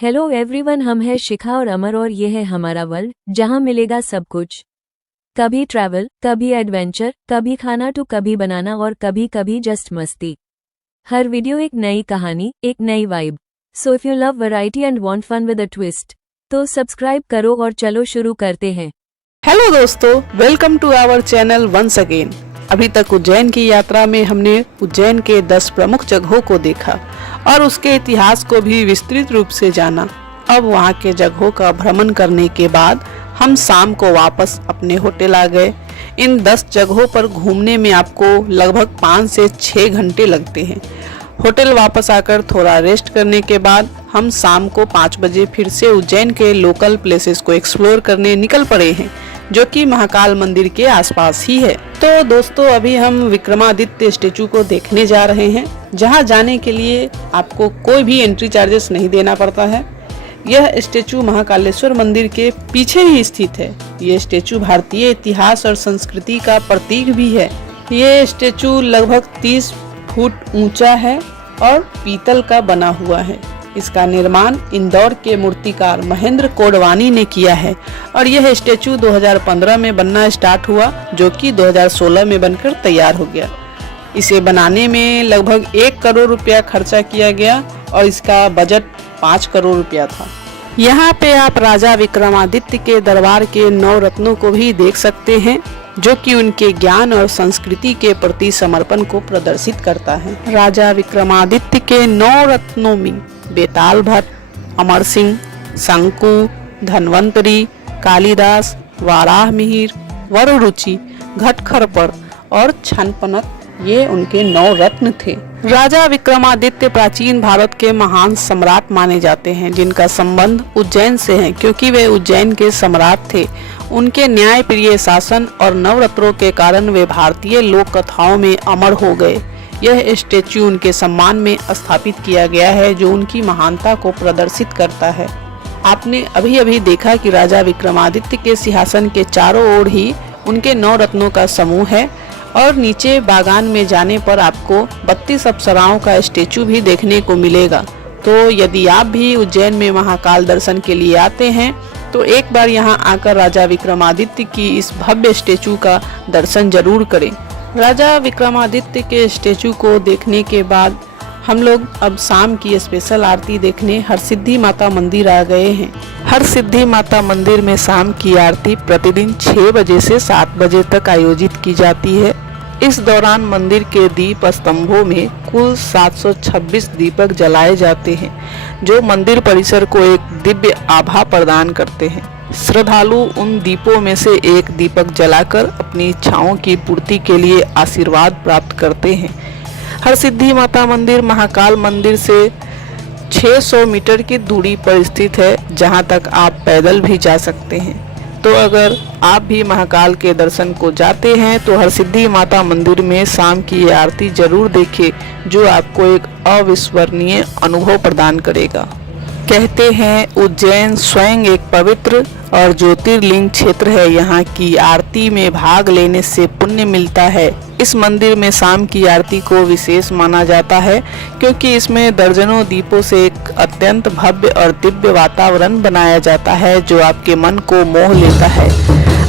Hello everyone, हम हैं शिखा और अमर और ये है हमारा वर्ल्ड जहां मिलेगा सब कुछ। कभी ट्रैवल, कभी एडवेंचर, कभी खाना तो कभी बनाना और कभी कभी जस्ट मस्ती। हर वीडियो एक नई कहानी, एक नई vibe. So if you love variety and want fun with a twist तो सब्सक्राइब करो और चलो शुरू करते हैं। हेलो दोस्तों, welcome to our channel once again. अभी तक उज्जैन की यात्रा में हमने उज्जैन के 10 प्रमुख जगहों को देखा और उसके इतिहास को भी विस्तृत रूप से जाना। अब वहाँ के जगहों का भ्रमण करने के बाद हम शाम को वापस अपने होटल आ गए। इन 10 जगहों पर घूमने में आपको लगभग 5 से 6 घंटे लगते हैं। होटल वापस आकर थोड़ा रेस्ट करने के बाद हम शाम को 5 बजे फिर से उज्जैन के लोकल प्लेसेस को एक्सप्लोर करने निकल पड़े हैं, जो कि महाकाल मंदिर के आसपास ही है। तो दोस्तों, अभी हम विक्रमादित्य स्टेचू को देखने जा रहे हैं, जहां जाने के लिए आपको कोई भी एंट्री चार्जेस नहीं देना पड़ता है। यह स्टेचू महाकालेश्वर मंदिर के पीछे ही स्थित है। ये स्टेचू भारतीय इतिहास और संस्कृति का प्रतीक भी है। ये स्टेचू लगभग 30 फुट ऊंचा है और पीतल का बना हुआ है। इसका निर्माण इंदौर के मूर्तिकार महेंद्र कोडवानी ने किया है और यह स्टेचू 2015 में बनना स्टार्ट हुआ, जो कि 2016 में बनकर तैयार हो गया। इसे बनाने में लगभग 1 करोड़ रुपया खर्चा किया गया और इसका बजट 5 करोड़ रुपया था। यहाँ पे आप राजा विक्रमादित्य के दरबार के 9 रत्नों को भी देख सकते हैं, जो कि उनके ज्ञान और संस्कृति के प्रति समर्पण को प्रदर्शित करता है। राजा विक्रमादित्य के 9 रत्नों में बेताल भट्ट, अमर सिंह, शंकु, धन्वंतरी, कालिदास, वाराह मिहिर, वररुचि, घटखरपर और छनपनत ये उनके 9 रत्न थे। राजा विक्रमादित्य प्राचीन भारत के महान सम्राट माने जाते हैं, जिनका संबंध उज्जैन से है, क्योंकि वे उज्जैन के सम्राट थे। उनके न्यायप्रिय शासन और नवरत्नों के कारण वे भारतीय लोक कथाओं में अमर हो गए। यह स्टेच्यू उनके सम्मान में स्थापित किया गया है, जो उनकी महानता को प्रदर्शित करता है। आपने अभी अभी देखा कि राजा विक्रमादित्य के सिंहासन के चारों ओर ही उनके 9 रत्नों का समूह है और नीचे बागान में जाने पर आपको 32 अप्सराओं का स्टेच्यू भी देखने को मिलेगा। तो यदि आप भी उज्जैन में महाकाल दर्शन के लिए आते हैं तो एक बार यहाँ आकर राजा विक्रमादित्य की इस भव्य स्टेच्यू का दर्शन जरूर करें। राजा विक्रमादित्य के स्टेच्यू को देखने के बाद हम लोग अब शाम की स्पेशल आरती देखने हरसिद्धि माता मंदिर आ गए हैं। हरसिद्धि माता मंदिर में शाम की आरती प्रतिदिन 6 बजे से 7 बजे तक आयोजित की जाती है। इस दौरान मंदिर के दीप स्तंभों में कुल 726 दीपक जलाए जाते हैं, जो मंदिर परिसर को एक दिव्य आभा प्रदान करते हैं। श्रद्धालु उन दीपों में से एक दीपक जलाकर अपनी इच्छाओं की पूर्ति के लिए आशीर्वाद प्राप्त करते हैं। हरसिद्धि माता मंदिर महाकाल मंदिर से 600 मीटर की दूरी पर स्थित है, जहां तक आप पैदल भी जा सकते हैं। तो अगर आप भी महाकाल के दर्शन को जाते हैं तो हरसिद्धि माता मंदिर में शाम की ये आरती जरूर देखें, जो आपको एक अविस्मरणीय अनुभव प्रदान करेगा। कहते हैं उज्जैन स्वयं एक पवित्र और ज्योतिर्लिंग क्षेत्र है। यहाँ की आरती में भाग लेने से पुण्य मिलता है। इस मंदिर में शाम की आरती को विशेष माना जाता है, क्योंकि इसमें दर्जनों दीपों से एक अत्यंत भव्य और दिव्य वातावरण बनाया जाता है, जो आपके मन को मोह लेता है।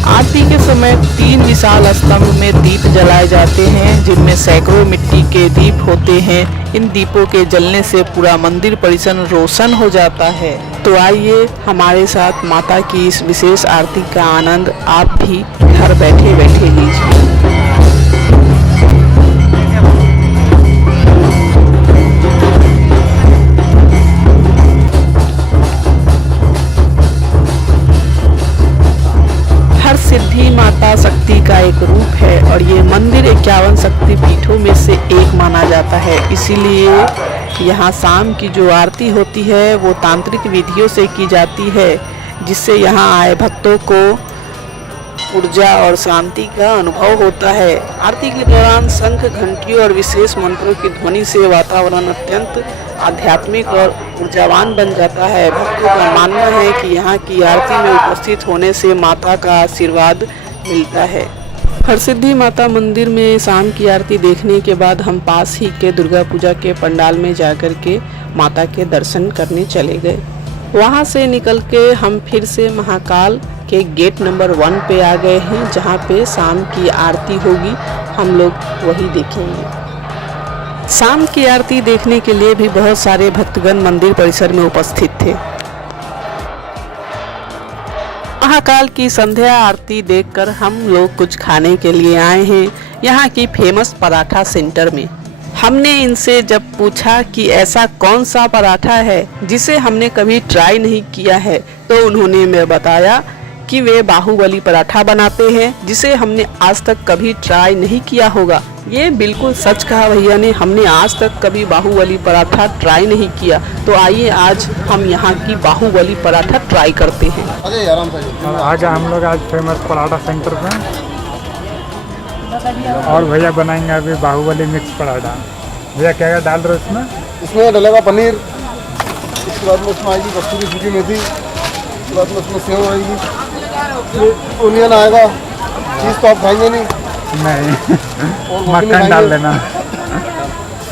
आरती के समय 3 विशाल स्तंभ में दीप जलाए जाते हैं, जिनमें सैकड़ों मिट्टी के दीप होते हैं। इन दीपों के जलने से पूरा मंदिर परिसर रोशन हो जाता है। तो आइए हमारे साथ माता की इस विशेष आरती का आनंद आप भी घर बैठे बैठे लीजिए। हरसिद्धि माता शक्ति का एक रूप है और ये मंदिर 51 शक्ति पीठों में से एक माना जाता है। इसीलिए यहाँ शाम की जो आरती होती है वो तांत्रिक विधियों से की जाती है, जिससे यहाँ आए भक्तों को ऊर्जा और शांति का अनुभव होता है। आरती के दौरान शंख, घंटी और विशेष मंत्रों की ध्वनि से वातावरण अत्यंत आध्यात्मिक और ऊर्जावान बन जाता है। भक्तों का मानना है कि यहाँ की आरती में उपस्थित होने से माता का आशीर्वाद मिलता है। हरसिद्धि माता मंदिर में शाम की आरती देखने के बाद हम पास ही के दुर्गा पूजा के पंडाल में जाकर के माता के दर्शन करने चले गए। वहाँ से निकल के हम फिर से महाकाल के गेट नंबर 1 पे आ गए हैं, जहाँ पे शाम की आरती होगी। हम लोग वही देखेंगे। शाम की आरती देखने के लिए भी बहुत सारे भक्तगण मंदिर परिसर में उपस्थित थे। महाकाल की संध्या आरती देखकर हम लोग कुछ खाने के लिए आए हैं यहाँ की फेमस पराठा सेंटर में। हमने इनसे जब पूछा कि ऐसा कौन सा पराठा है जिसे हमने कभी ट्राई नहीं किया है, तो उन्होंने हमें बताया कि वे बाहुबली पराठा बनाते हैं, जिसे हमने आज तक कभी ट्राई नहीं किया होगा। ये बिल्कुल सच कहा भैया ने, हमने आज तक कभी बाहुबली पराठा ट्राई नहीं किया। तो आइए आज हम यहाँ की बाहुबली पराठा ट्राई करते हैं। आज हम लोग आज फेमस पराठा सेंटर पे, और भैया बनाएंगे अभी बाहुबली मिक्स पराठा। भैया क्या क्या डाल रहे हो इसमें? इसमें डलेगा पनीर, इसके बाद में उसमें आएगी कस्तूरी सूखी मेथी, इसके बाद में उसमें सेव आएगी, ओनियन आएगा, चीज़ तो आप खाएंगे नहीं। मक्खन डाल देना।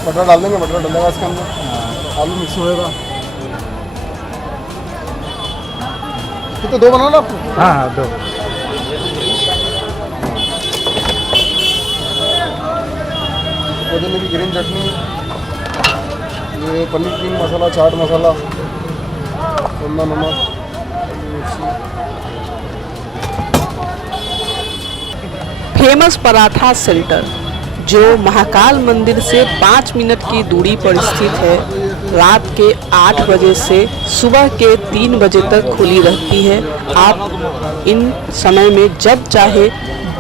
बटर डाल देंगे, बटर डलेगा इसके अंदर, आलू मिक्स होएगा। तो 2 बनाना आपको? हाँ 2। पुदीने की ग्रीन चटनी, ये पनीर क्रीम मसाला, चाट मसाला, कुंदा नमक, फेमस पराठा सेंटर जो महाकाल मंदिर से 5 मिनट की दूरी पर स्थित है, रात के 8 बजे से सुबह के 3 बजे तक खुली रहती है। आप इन समय में जब चाहे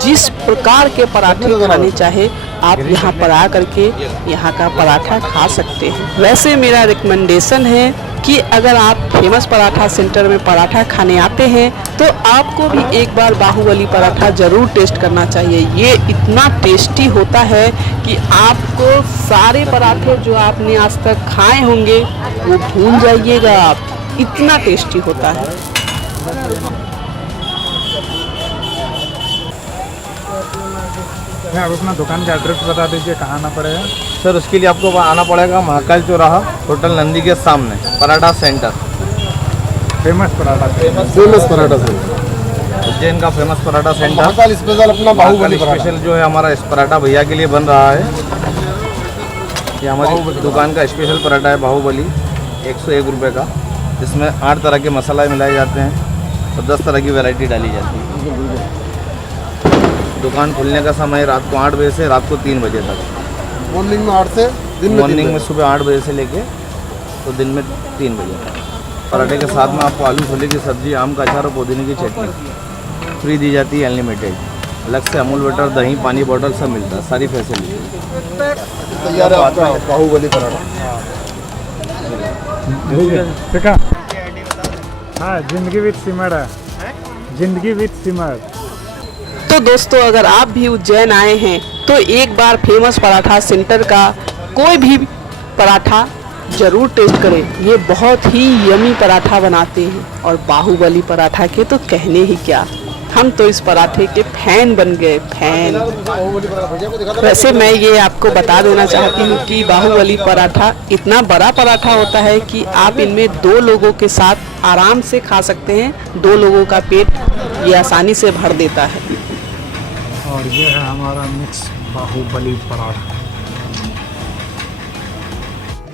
जिस प्रकार के पराठे खाने चाहे आप यहाँ पर आ करके यहाँ का पराठा खा सकते हैं। वैसे मेरा रिकमेंडेशन है कि अगर आप फेमस पराठा सेंटर में पराठा खाने आते हैं तो आपको भी एक बार बाहुबली पराठा ज़रूर टेस्ट करना चाहिए। ये इतना टेस्टी होता है कि आपको सारे पराठे जो आपने आज तक खाए होंगे वो भूल जाइएगा आप, इतना टेस्टी होता है। आप अपना दुकान का एड्रेस बता दीजिए, कहाँ आना पड़ेगा? सर उसके लिए आपको आना पड़ेगा महाकाल चौराहा, होटल नंदी के सामने, paratha centre. Famous paratha centre, Ujjain का famous paratha centre. Mahakal special अपना बाहुबली स्पेशल जो है हमारा इस पराठा भैया के लिए बन रहा है। ये हमारी दुकान का स्पेशल पराठा है बाहुबली, 101 रुपये का, जिसमें 8 तरह के मसाला मिलाए जाते हैं और 10 तरह की वैरायटी डाली जाती है। दुकान खुलने का समय रात को 8 बजे से रात को 3 बजे तक। मॉर्निंग में 8 से दिन में मॉर्निंग में सुबह 8 बजे से लेके तो दिन में 3 बजे तक। पराठे के साथ में आपको आलू छोले की सब्जी, आम का अचार और पुदीने की चटनी फ्री दी जाती है, अनलिमिटेड। अलग से अमूल बटर, दही, पानी बॉटल सब मिलता है, सारी फैसिलिटी तैयार है आपका बाहुबली पराठा। ठीक है। हाँ, जिंदगी विद सिमर है, जिंदगी विद सिमर। तो दोस्तों अगर आप भी उज्जैन आए हैं तो एक बार फेमस पराठा सेंटर का कोई भी पराठा ज़रूर टेस्ट करें। ये बहुत ही यमी पराठा बनाते हैं और बाहुबली पराठा के तो कहने ही क्या, हम तो इस पराठे के फैन बन गए, फैन। वैसे मैं ये आपको बता देना चाहती हूँ कि बाहुबली पराठा इतना बड़ा पराठा होता है कि आप इनमें 2 लोगों के साथ आराम से खा सकते हैं। 2 लोगों का पेट ये आसानी से भर देता है। और ये है हमारा मिक्स बाहुबली पराठा।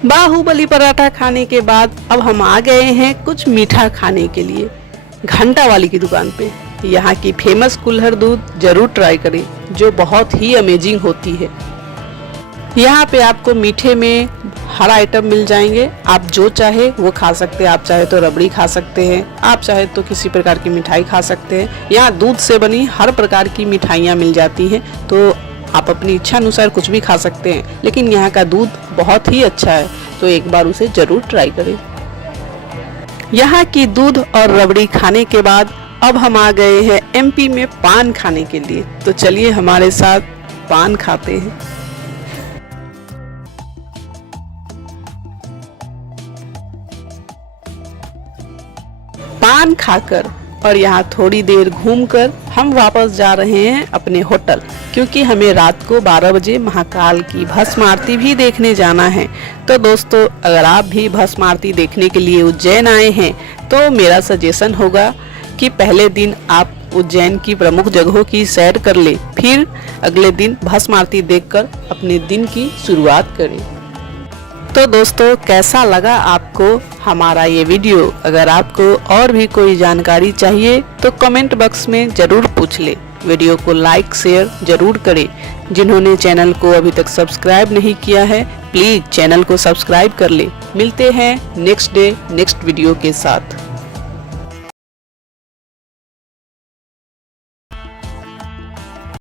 बाहुबली पराठा खाने के बाद अब हम आ गए हैं कुछ मीठा खाने के लिए घंटा वाली की दुकान पे। यहाँ की फेमस कुल्हड़ दूध जरूर ट्राई करें, जो बहुत ही अमेजिंग होती है। यहाँ पे आपको मीठे में हर आइटम मिल जाएंगे, आप जो चाहे वो खा सकते हैं। आप चाहे तो रबड़ी खा सकते हैं, आप चाहे तो किसी प्रकार की मिठाई खा सकते हैं। यहाँ दूध से बनी हर प्रकार की मिठाइयाँ मिल जाती हैं, तो आप अपनी इच्छा अनुसार कुछ भी खा सकते हैं। लेकिन यहाँ का दूध बहुत ही अच्छा है, तो एक बार उसे जरूर ट्राई करें। यहाँ की दूध और रबड़ी खाने के बाद अब हम आ गए हैं एमपी में पान खाने के लिए। तो चलिए हमारे साथ पान खाते हैं। पान खाकर और यहाँ थोड़ी देर घूमकर हम वापस जा रहे हैं अपने होटल, क्योंकि हमें रात को 12 बजे महाकाल की भस्म आरती भी देखने जाना है। तो दोस्तों, अगर आप भी भस्म आरती देखने के लिए उज्जैन आए हैं तो मेरा सजेशन होगा कि पहले दिन आप उज्जैन की प्रमुख जगहों की सैर कर ले, फिर अगले दिन भस्म आरती देखकर अपने दिन की शुरुआत करें। तो दोस्तों, कैसा लगा आपको हमारा ये वीडियो? अगर आपको और भी कोई जानकारी चाहिए तो कमेंट बॉक्स में जरूर पूछ ले। वीडियो को लाइक शेयर जरूर करें। जिन्होंने चैनल को अभी तक सब्सक्राइब नहीं किया है, प्लीज चैनल को सब्सक्राइब कर ले। मिलते हैं नेक्स्ट डे नेक्स्ट वीडियो के साथ।